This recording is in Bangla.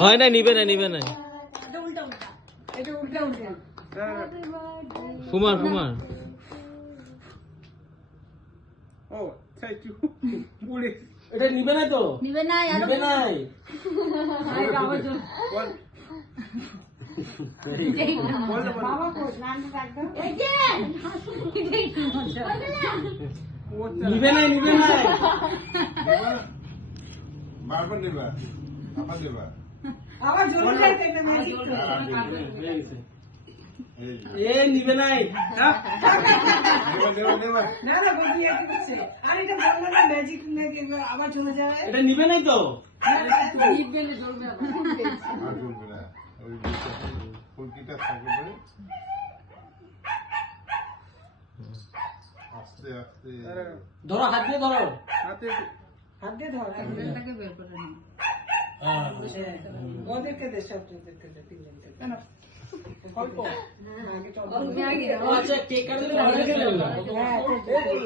হয় না, নিবে না, নিবে না। কুমার কুমার এটা নিবে না তো, নিবে না, নিবে নাই। নিবে নাই, নিবে নাই। বারবার নেবা, আবার নেবা। আবার জলদি যাইতে একটা ম্যাজিক এ নিবে নাই। নেবা, নেবা। না না বন্ধু একটু করছে আর এটা বললো না ম্যাজিক নাকি আবার চলে যাবে এটা নিবে নাই তো। নিবে না জ্বলবে আবার আর জ্বলবে না। ওই ফুলকিটা থাকে পরে আস্তে আস্তে ধরো, হাত দিয়ে ধরো। হাত দিয়ে ধর এটাকে বের করে নে ওদেরকে দে সব তোদেরকে দে তিনজনকে কেন অল্প আগে তো আচ্ছা, কেক কাটলে ভালো লাগে। হ্যাঁ